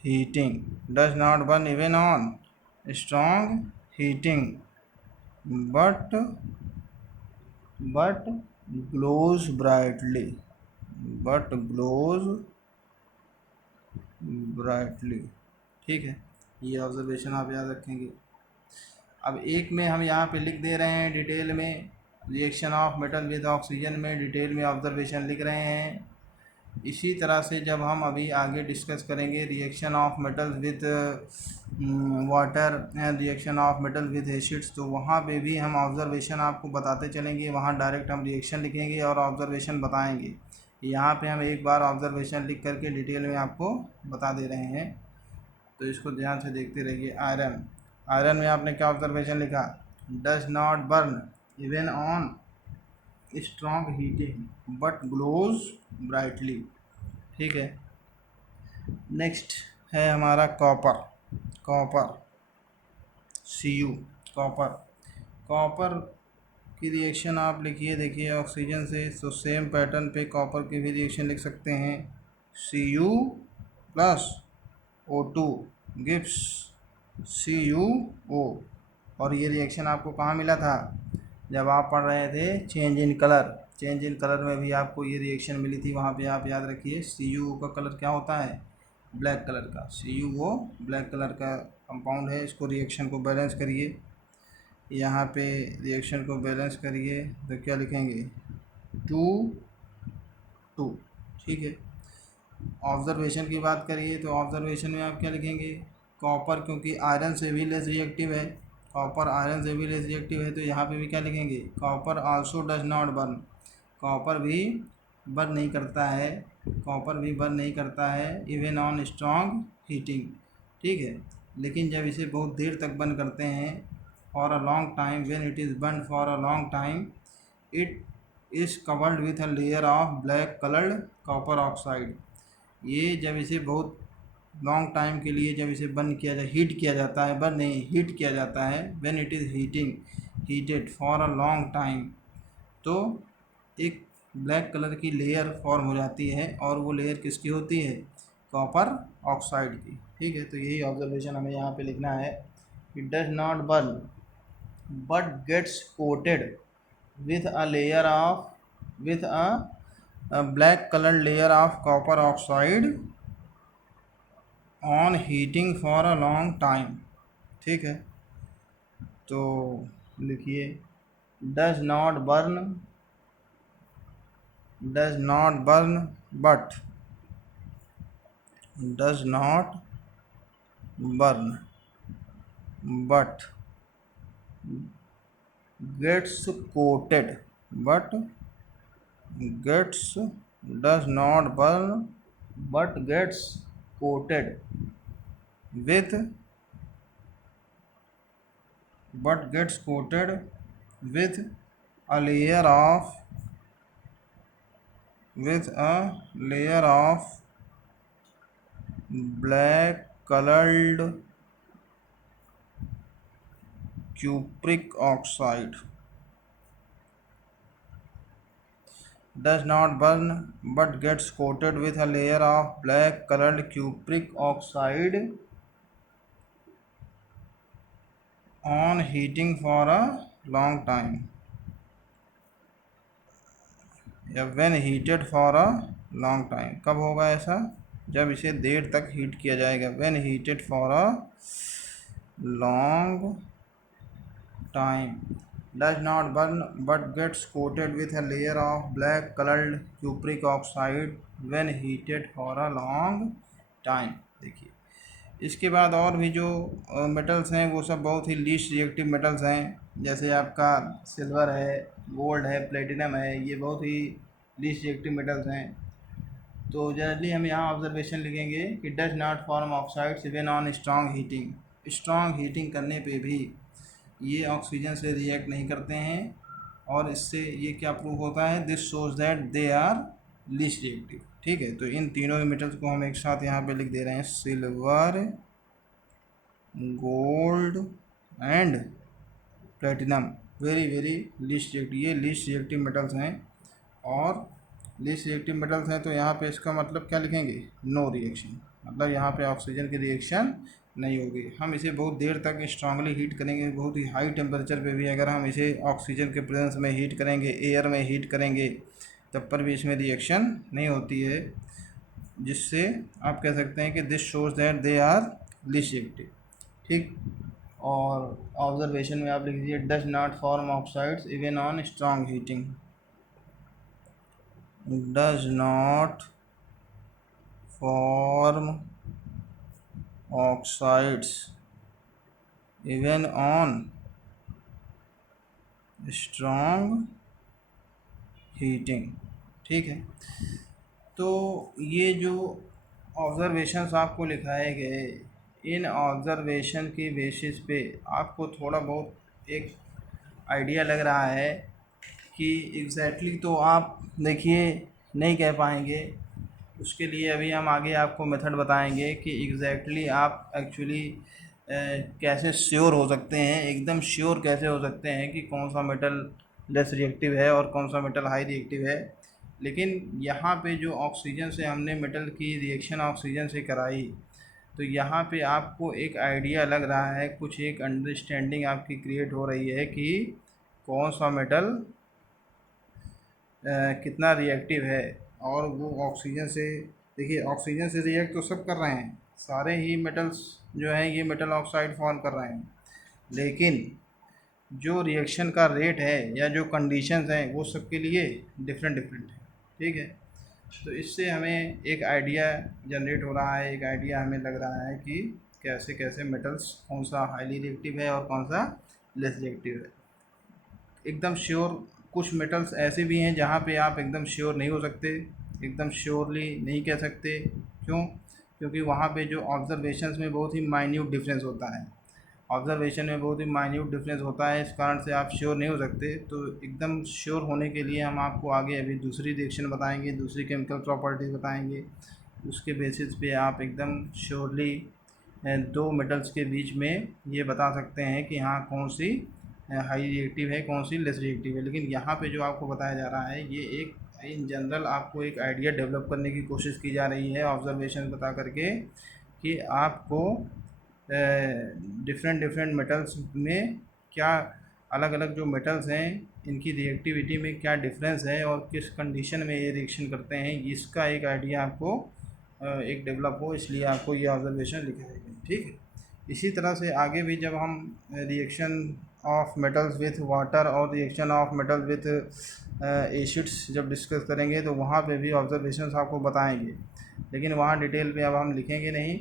heating, does not burn even on strong heating but glows brightly, but glows brightly। ठीक है, ये observation आप याद रखेंगे। अब एक में हम यहाँ पे लिख दे रहे हैं डिटेल में, reaction of metal with oxygen में डिटेल में ऑब्जर्वेशन लिख रहे हैं। इसी तरह से जब हम अभी आगे डिस्कस करेंगे reaction of metal with water and reaction of metal with acids, तो वहाँ पे भी हम ऑब्जर्वेशन आपको बताते चलेंगे। वहाँ डायरेक्ट हम रिएक्शन लिखेंगे और ऑब्जर्वेशन बताएंगे। यहाँ पे हम एक बार ऑब्जर्वेशन लिख करके डिटेल में आपको बता दे रहे हैं, तो इसको ध्यान से देखते रहिए। आयरन, आयरन में आपने क्या ऑब्जर्वेशन लिखा, does not burn even on strong heating but glows brightly. ठीक है। नेक्स्ट है हमारा copper. Copper Cu, copper. Copper की रिएक्शन आप लिखिए, देखिए ऑक्सीजन से, तो सेम पैटर्न पे कॉपर की भी रिएक्शन लिख सकते हैं। Cu plus O2 gives CuO। और ये रिएक्शन आपको कहाँ मिला था, जब आप पढ़ रहे थे change in colour. Change in colour में भी आपको ये रिएक्शन मिली थी। वहाँ पे आप याद रखिए CuO का कलर क्या होता है, ब्लैक कलर का। CuO ब्लैक कलर का कंपाउंड है। इसको रिएक्शन को बैलेंस करिए, यहाँ पे रिएक्शन को बैलेंस करिए तो क्या लिखेंगे, 2 ठीक है। ऑब्जर्वेशन की बात करिए तो ऑब्जर्वेशन में आप क्या लिखेंगे, कॉपर क्योंकि आयरन से भी लेस रिएक्टिव है, कॉपर आयरन से भी लेस रिएक्टिव है, तो यहाँ पे भी क्या लिखेंगे, copper also does not burn. Copper भी बर्न नहीं करता है, कॉपर भी बर्न नहीं करता है इवन ऑन स्ट्रॉन्ग हीटिंग। ठीक है, लेकिन जब इसे बहुत देर तक बर्न करते हैं for a long time, when it is burned for a long time, it is covered with a layer of black colored copper oxide. ये जब इसे बहुत लॉन्ग टाइम के लिए जब इसे बर्न किया जाए, हीट किया जाता है, बर्न नहीं हीट किया जाता है, when it is heated for a long time, तो एक ब्लैक कलर की लेयर फॉर्म हो जाती है और वो लेयर किसकी होती है? कॉपर ऑक्साइड की। ठीक है, तो यही ऑब्जर्वेशन हमें यहाँ पे लिखना है। It does not burn but gets coated with a layer of with a black colored layer of copper oxide on heating for a long time। ठीक है, तो लिखिए does not burn but does not burn but gets coated but gets does not burn but gets coated with with a layer of black colored cupric oxide। Does not burn but gets coated with a layer of black colored cupric oxide on heating for a long time, या when heated for a long time। कब होगा ऐसा? जब इसे देर तक heat किया जाएगा। when heated for a long time, does not burn but gets coated with a layer of black colored cupric oxide when heated for a long time। देखिए, इसके बाद और भी जो मेटल्स हैं वो सब बहुत ही लीस्ट रिएक्टिव मेटल्स हैं, जैसे आपका सिल्वर है, गोल्ड है, प्लेटिनम है, ये बहुत ही लीस्ट रिएक्टिव मेटल्स हैं। तो जनरली हम यहाँ ऑब्जर्वेशन लिखेंगे कि does not form oxides even on strong heating. Strong heating करने पे भी ये ऑक्सीजन से रिएक्ट नहीं करते हैं, और इससे ये क्या प्रूव होता है? This shows that they are least reactive. ठीक है, तो इन तीनों मेटल्स को हम एक साथ यहाँ पे लिख दे रहे हैं, silver, gold and platinum, very very least reactive. ये लीस्ट रिएक्टिव मेटल्स हैं, और लीस्ट रिएक्टिव मेटल्स हैं तो यहाँ पे इसका मतलब क्या लिखेंगे? नो रिएक्शन, मतलब यहाँ पे ऑक्सीजन की रिएक्शन नहीं होगी। हम इसे बहुत देर तक स्ट्रांगली हीट करेंगे, बहुत ही हाई टेम्परेचर पे भी अगर हम इसे ऑक्सीजन के प्रेजेंस में हीट करेंगे, एयर में हीट करेंगे, तब पर भी इसमें रिएक्शन नहीं होती है, जिससे आप कह सकते हैं कि this shows that they are least reactive. ठीक, और ऑब्जर्वेशन में आप लिख दीजिए does not form oxides even on strong heating. Does not form oxides even on strong heating. ठीक है, तो ये जो ऑब्जर्वेशंस आपको लिखाए गए, इन ऑब्जर्वेशन की बेसिस पे आपको थोड़ा बहुत एक आइडिया लग रहा है कि एग्जैक्टली तो आप देखिए नहीं कह पाएंगे। उसके लिए अभी हम आगे आपको मेथड बताएंगे कि एग्जैक्टली आप एक्चुअली कैसे श्योर हो सकते हैं, एकदम श्योर कैसे हो सकते हैं कि कौन सा मेटल लेस रिएक्टिव है और कौन सा मेटल हाई रिएक्टिव है। लेकिन यहाँ पे जो ऑक्सीजन से हमने मेटल की रिएक्शन ऑक्सीजन से कराई, तो यहाँ पे आपको एक आइडिया लग रहा है, कुछ एक अंडरस्टैंडिंग आपकी क्रिएट हो रही है कि कौन सा मेटल कितना रिएक्टिव है। और वो ऑक्सीजन से, देखिए ऑक्सीजन से रिएक्ट तो सब कर रहे हैं, सारे ही मेटल्स जो हैं ये मेटल ऑक्साइड फॉर्म कर रहे हैं, लेकिन जो रिएक्शन का रेट है या जो कंडीशंस हैं वो सबके लिए डिफरेंट डिफरेंट है। ठीक है, तो इससे हमें एक आइडिया जनरेट हो रहा है, एक आइडिया हमें लग रहा है कि कैसे कैसे मेटल्स, कौन सा हाईली रिएक्टिव है और कौन सा लेस रिएक्टिव है। एकदम श्योर कुछ मेटल्स ऐसे भी हैं जहाँ पे आप एकदम श्योर नहीं हो सकते, एकदम श्योरली नहीं कह सकते। क्यों? क्योंकि वहाँ पे जो ऑब्जर्वेशंस में बहुत ही माइन्यूट डिफरेंस होता है। ऑब्जर्वेशन में बहुत ही माइन्यूट डिफरेंस होता है, इस कारण से आप श्योर नहीं हो सकते। तो एकदम श्योर होने के लिए हम आपको आगे अभी दूसरी रिएक्शन बताएंगे, दूसरी केमिकल प्रॉपर्टीज बताएंगे, उसके बेसिस पे आप एकदम श्योरली दो मेटल्स के बीच में ये बता सकते हैं कि हाँ कौन सी हाई रिएक्टिव है, कौन सी लेस रिएक्टिव है। लेकिन यहाँ पे जो आपको बताया जा रहा है ये एक इन जनरल आपको एक आइडिया डेवलप करने की कोशिश की जा रही है ऑब्जर्वेशन बता करके, कि आपको डिफरेंट डिफरेंट मेटल्स में क्या अलग अलग जो मेटल्स हैं इनकी रिएक्टिविटी में क्या डिफरेंस है और किस कंडीशन में ये रिएक्शन करते हैं, इसका एक आइडिया आपको एक डेवलप हो, इसलिए आपको ये ऑब्जर्वेशन लिखा है। ठीक है, इसी तरह से आगे भी जब हम reaction of metals with water और reaction of metals with acids जब डिस्कस करेंगे तो वहाँ पे भी ऑब्जर्वेशंस आपको बताएंगे, लेकिन वहाँ डिटेल पे अब हम लिखेंगे नहीं।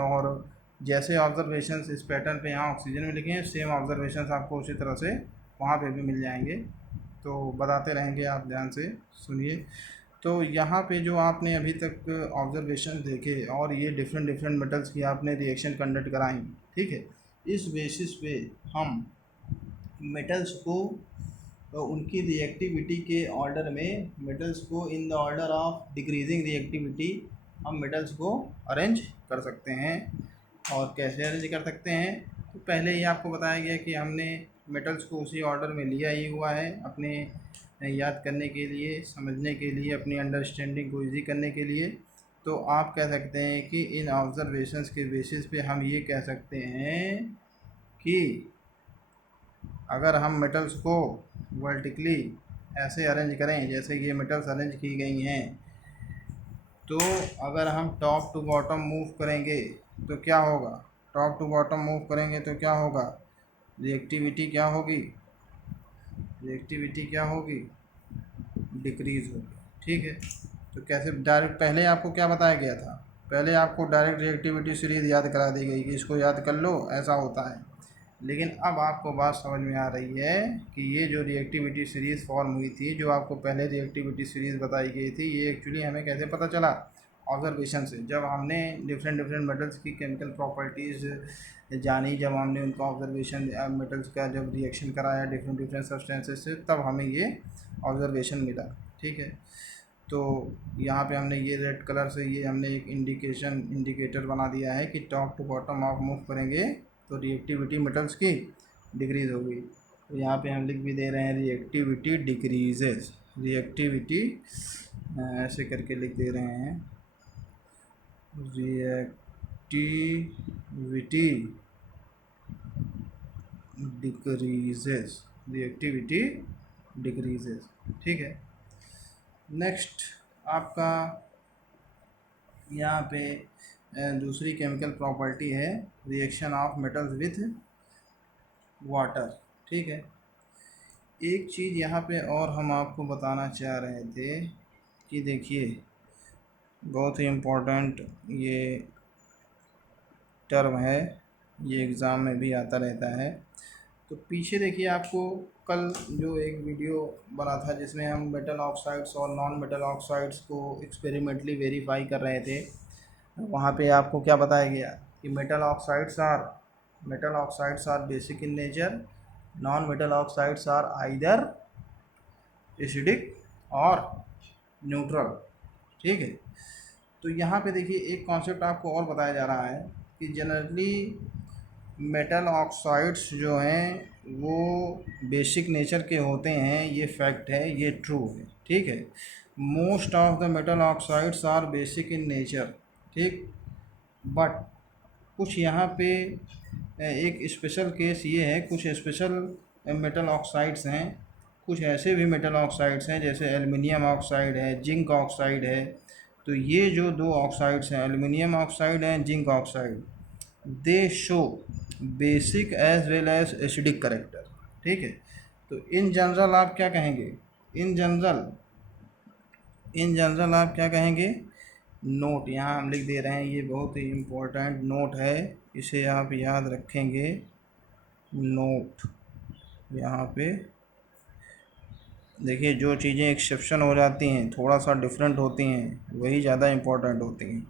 और जैसे ऑब्जर्वेशंस इस पैटर्न पे यहाँ ऑक्सीजन में लिखे हैं, सेम ऑब्जर्वेशंस आपको उसी तरह से वहाँ पे भी मिल जाएंगे। तो बताते रहेंगे, आप ध्यान से सुनिए। तो यहाँ पे जो आपने अभी तक ऑब्जर्वेशन देखे और ये डिफरेंट डिफरेंट मेटल्स की आपने रिएक्शन कंडक्ट कराई, ठीक है, इस बेसिस पे हम मेटल्स को उनकी रिएक्टिविटी के ऑर्डर में, मेटल्स को in the order of decreasing reactivity हम मेटल्स को अरेंज कर सकते हैं। और कैसे अरेंज कर सकते हैं, तो पहले ही आपको बताया गया कि हमने मेटल्स को उसी ऑर्डर में लिया ही हुआ है अपने याद करने के लिए, समझने के लिए, अपनी अंडरस्टैंडिंग को ईजी करने के लिए। तो आप कह सकते हैं कि इन ऑब्जर्वेशंस के बेसिस पे हम ये कह सकते हैं कि अगर हम मेटल्स को वर्टिकली ऐसे अरेंज करें जैसे ये मेटल्स अरेंज की गई हैं, तो अगर हम टॉप टू बॉटम मूव करेंगे तो क्या होगा, टॉप टू बॉटम मूव करेंगे तो क्या होगा, रिएक्टिविटी क्या होगी, रिएक्टिविटी क्या होगी, डिक्रीज़ होगी। ठीक है, तो कैसे डायरेक्ट, पहले आपको क्या बताया गया था, पहले आपको डायरेक्ट रिएक्टिविटी सीरीज़ याद करा दी गई कि इसको याद कर लो, ऐसा होता है। लेकिन अब आपको बात समझ में आ रही है कि ये जो रिएक्टिविटी सीरीज़ फॉर्म हुई थी, जो आपको पहले रिएक्टिविटी सीरीज़ बताई गई थी, ये एक्चुअली हमें कैसे पता चला, ऑब्जर्वेशन से। जब हमने डिफरेंट डिफरेंट मेटल्स की केमिकल प्रॉपर्टीज़ जानी, जब हमने उनका ऑब्जर्वेशन मेटल्स का जब रिएक्शन कराया डिफरेंट डिफरेंट सब्सटेंसेस से, तब हमें ये ऑब्जर्वेशन मिला। ठीक है, तो यहाँ पे हमने ये रेड कलर से ये हमने एक इंडिकेटर बना दिया है कि टॉप टू बॉटम आप मूव करेंगे तो रिएक्टिविटी मेटल्स की डिक्रीज़ होगी। तो यहाँ पे हम लिख भी दे रहे हैं रिएक्टिविटी डिक्रीजेज, रिएक्टिविटी ऐसे करके लिख दे रहे हैं, रिएक्टिविटी डिक्रीजेज, रिएक्टिविटी डिक्रीजेज। ठीक है, नेक्स्ट आपका यहाँ पे दूसरी केमिकल प्रॉपर्टी है reaction of metals with water. ठीक है, एक चीज़ यहाँ पे और हम आपको बताना चाह रहे थे कि देखिए बहुत ही इम्पोर्टेंट ये टर्म है, ये एग्ज़ाम में भी आता रहता है। तो पीछे देखिए, आपको कल जो एक वीडियो बना था जिसमें हम मेटल ऑक्साइड्स और नॉन मेटल ऑक्साइड्स को एक्सपेरिमेंटली वेरीफाई कर रहे थे, वहाँ पे आपको क्या बताया गया कि metal oxides are basic in nature, non metal oxides are either acidic और न्यूट्रल। ठीक है, तो यहाँ पे देखिए एक कॉन्सेप्ट आपको और बताया जा रहा है कि जनरली मेटल ऑक्साइड्स जो हैं वो बेसिक नेचर के होते हैं, ये फैक्ट है, ये ट्रू है। ठीक है, most of the metal oxides are basic in nature. ठीक, बट कुछ यहाँ पे एक स्पेशल केस ये है, कुछ स्पेशल मेटल ऑक्साइड्स हैं, कुछ ऐसे भी मेटल ऑक्साइड्स हैं जैसे एल्युमिनियम ऑक्साइड है, जिंक ऑक्साइड है। तो ये जो दो ऑक्साइड्स हैं, aluminium oxide and zinc oxide, they show basic as well as acidic character. ठीक है, तो इन जनरल आप क्या कहेंगे, इन जनरल आप क्या कहेंगे, नोट यहाँ हम लिख दे रहे हैं, ये बहुत ही इम्पोर्टेंट नोट है, इसे आप याद रखेंगे। नोट यहाँ पे देखिए, जो चीज़ें एक्सेप्शन हो जाती हैं, थोड़ा सा डिफरेंट होती हैं, वही ज़्यादा इम्पोर्टेंट होती हैं।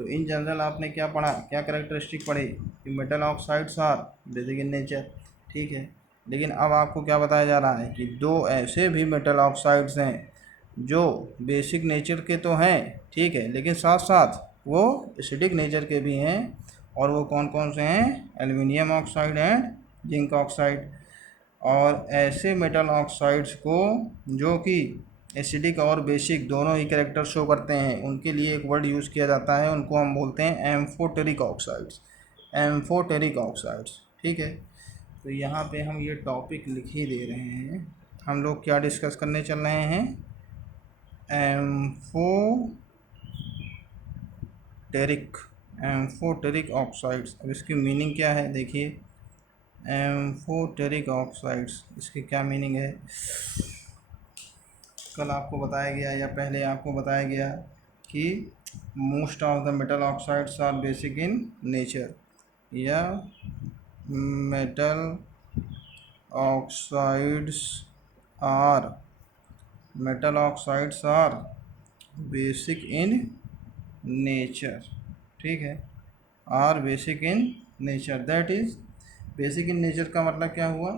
तो इन जनरल आपने क्या पढ़ा, क्या कैरेक्टरिस्टिक पढ़ी कि metal oxides are basic in nature, ठीक है। लेकिन अब आपको क्या बताया जा रहा है कि दो ऐसे भी मेटल ऑक्साइड्स हैं जो बेसिक नेचर के तो हैं, ठीक है, लेकिन साथ साथ वो एसिडिक नेचर के भी हैं। और वो कौन कौन से हैं, aluminium oxide and zinc oxide. और ऐसे मेटल ऑक्साइड्स को जो कि एसिडिक और बेसिक दोनों ही कैरेक्टर शो करते हैं, उनके लिए एक वर्ड यूज़ किया जाता है, उनको हम बोलते हैं एम्फोटेरिक ऑक्साइड्स, एम्फोटेरिक ऑक्साइड्स, ठीक है। तो यहाँ पे हम ये टॉपिक लिख ही दे रहे हैं। हम लोग क्या डिस्कस करने चल रहे हैं, एम्फोटेरिक ऑक्साइड्स। अब इसकी मीनिंग क्या है देखिए, एम्फोटेरिक ऑक्साइड्स, इसकी क्या मीनिंग है। कल आपको बताया गया या पहले आपको बताया गया कि most of the metal oxides are basic in nature, या metal oxides are basic in nature, ठीक है, are basic in nature. That is basic in nature का मतलब क्या हुआ,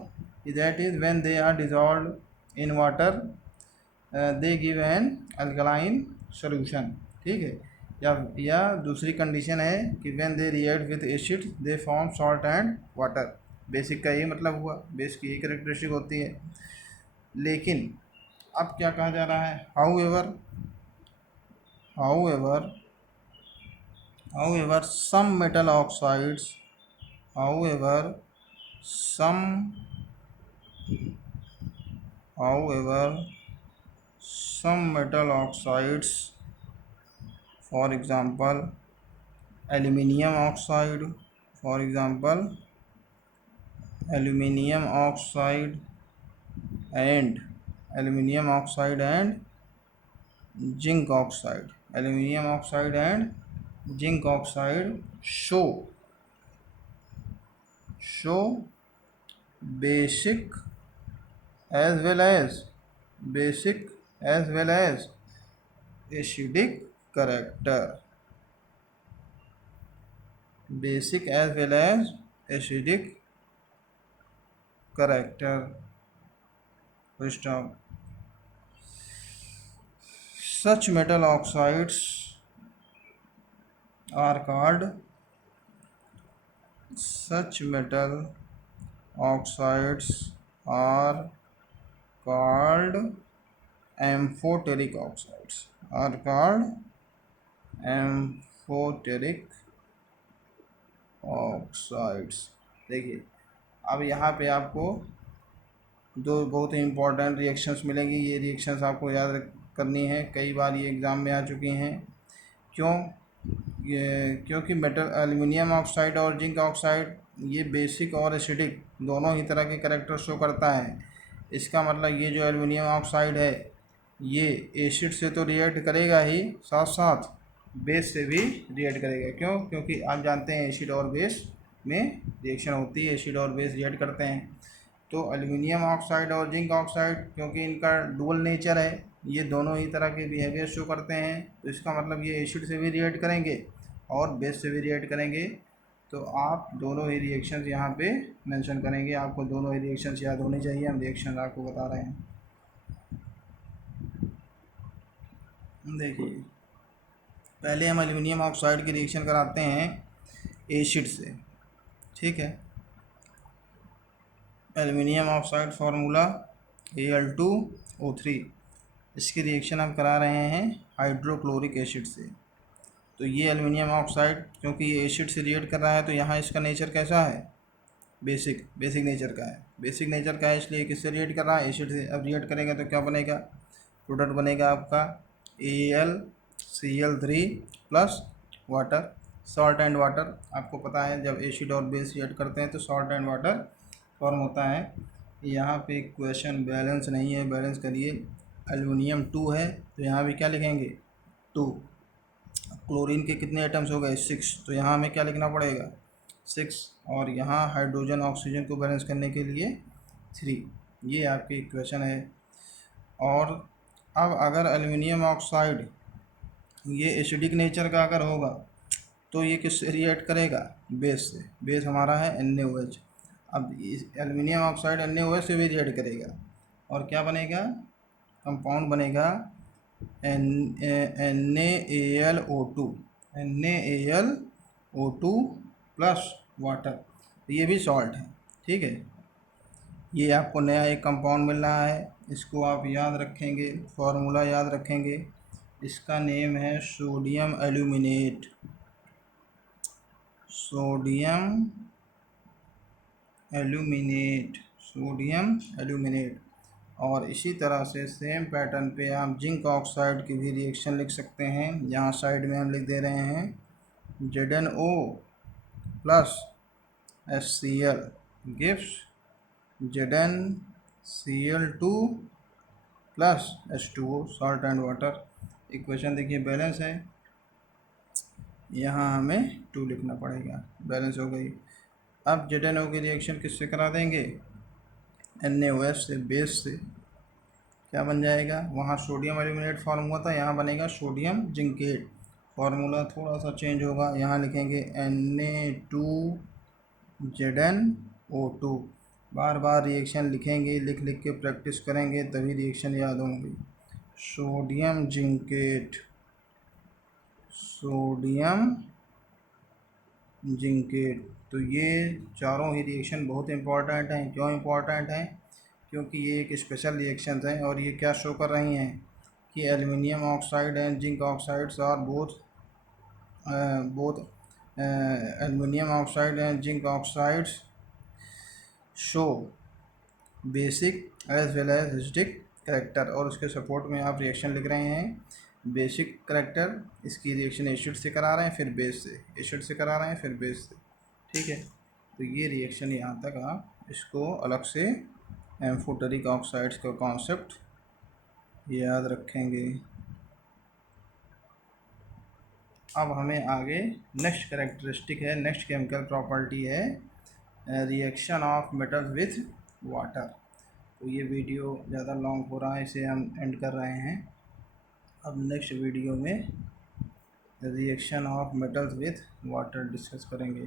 that is when they are dissolved in water they give an alkaline solution, ठीक है। या दूसरी कंडीशन है कि when they react with acid they form salt and water. Basic का यही मतलब हुआ, बेस की यही कैरेक्टरिस्टिक होती है। लेकिन अब क्या कहा जा रहा है, however some metal oxides however some metal oxides, for example aluminium oxide and zinc oxide show basic as well as acidic character, basic as well as acidic character. Stop. Such metal oxides are called amphoteric oxides। देखिए अब यहाँ पे आपको दो बहुत ही important reactions मिलेंगी। ये reactions आपको याद करनी है, कई बार ये एग्ज़ाम में आ चुकी हैं। क्योंकि मेटल एल्युमिनियम ऑक्साइड और जिंक ऑक्साइड ये बेसिक और एसिडिक दोनों ही तरह के कैरेक्टर शो करता है। इसका मतलब ये जो एल्युमिनियम ऑक्साइड है ये एसिड से तो रिएक्ट करेगा ही, साथ साथ बेस से भी रिएक्ट करेगा। क्यों? क्योंकि आप जानते हैं एसिड और बेस में रिएक्शन होती है, एसिड और बेस रिएक्ट करते हैं। तो एल्युमिनियम ऑक्साइड और जिंक ऑक्साइड क्योंकि इनका डुअल नेचर है, ये दोनों ही तरह के बिहेवियर शो करते हैं। तो इसका मतलब ये एसिड से भी रिएक्ट करेंगे और बेस से भी रिएक्ट करेंगे। तो आप दोनों ही रिएक्शंस यहाँ पे मेंशन करेंगे, आपको दोनों ही रिएक्शंस याद होने चाहिए। हम रिएक्शन आपको बता रहे हैं। देखिए पहले हम एल्युमिनियम ऑक्साइड की रिएक्शन कराते हैं एसिड से, ठीक है। Aluminium oxide formula Al2O3। इसकी रिएक्शन हम करा रहे हैं हाइड्रोक्लोरिक एसिड से। तो ये एल्युमिनियम ऑक्साइड क्योंकि ये एसिड से रिएक्ट कर रहा है तो यहाँ इसका नेचर कैसा है, बेसिक नेचर का है। बेसिक नेचर का है इसलिए किससे रिएक्ट कर रहा है, एसिड से। अब रिएक्ट करेगा तो क्या बनेगा, प्रोडक्ट बनेगा आपका AlCl3 plus water, salt and water. आपको पता है जब एसिड और बेस रिएक्ट करते हैं तो सॉल्ट एंड वाटर फॉर्म होता है। यहाँ पे क्वेश्चन बैलेंस नहीं है, बैलेंस करिए। एल्युमिनियम 2 है तो यहाँ भी क्या लिखेंगे 2। क्लोरीन के कितने एटम्स हो गए 6, तो यहाँ हमें क्या लिखना पड़ेगा 6। और यहाँ हाइड्रोजन ऑक्सीजन को बैलेंस करने के लिए 3। ये आपकी इक्वेशन है। और अब अगर एल्युमिनियम ऑक्साइड ये एसिडिक नेचर का अगर होगा तो ये किससे रिएक्ट करेगा, बेस से। बेस हमारा है NaOH। अब इस एल्युमिनियम ऑक्साइड NaOH से भी रिएक्ट करेगा और क्या बनेगा, कंपाउंड बनेगा NaAlO2 NaAlO2 प्लस वाटर। ये भी सॉल्ट है, ठीक है। ये आपको नया एक कंपाउंड मिल रहा है, इसको आप याद रखेंगे, फॉर्मूला याद रखेंगे। इसका नेम है sodium aluminate. Sodium aluminate, sodium aluminate. और इसी तरह से सेम पैटर्न पे आप जिंक ऑक्साइड की भी रिएक्शन लिख सकते हैं। यहाँ साइड में हम लिख दे रहे हैं ZnO plus HCl gives ZnCl2 plus H2O, salt and water. Equation देखिए बैलेंस है, यहाँ हमें 2 लिखना पड़ेगा, बैलेंस हो गई। अब ZnO की रिएक्शन किससे करा देंगे, NaOH से, बेस से। क्या बन जाएगा, वहाँ सोडियम एल्यूमिनेट फॉर्म हुआ था, यहाँ बनेगा सोडियम जिंकेट। फॉर्मूला थोड़ा सा चेंज होगा, यहाँ लिखेंगे Na2ZnO2। बार बार रिएक्शन लिखेंगे, लिख लिख के प्रैक्टिस करेंगे तभी रिएक्शन याद होंगी। Sodium zincate, sodium zincate. तो ये चारों ही रिएक्शन बहुत इंपॉर्टेंट हैं। क्यों इंपॉर्टेंट हैं, क्योंकि ये एक स्पेशल रिएक्शंस हैं और ये क्या शो कर रही हैं कि aluminium oxide and zinc oxides are both aluminium oxide and zinc oxides show basic as well as acidic character. और उसके सपोर्ट में आप रिएक्शन लिख रहे हैं बेसिक कैरेक्टर, इसकी रिएक्शन एसिड से करा रहे हैं, फिर बेस से, एसिड से करा रहे हैं, फिर बेस से, ठीक है। तो ये रिएक्शन यहाँ तक आप इसको अलग से एम्फोटेरिक ऑक्साइड्स का कॉन्सेप्ट याद रखेंगे। अब हमें आगे नेक्स्ट कैरेक्टरिस्टिक है, नेक्स्ट केमिकल प्रॉपर्टी है reaction of metals with water. तो ये वीडियो ज़्यादा लॉन्ग हो रहा है, इसे हम एंड कर रहे हैं। अब नेक्स्ट वीडियो में reaction of metals with water discuss करेंगे।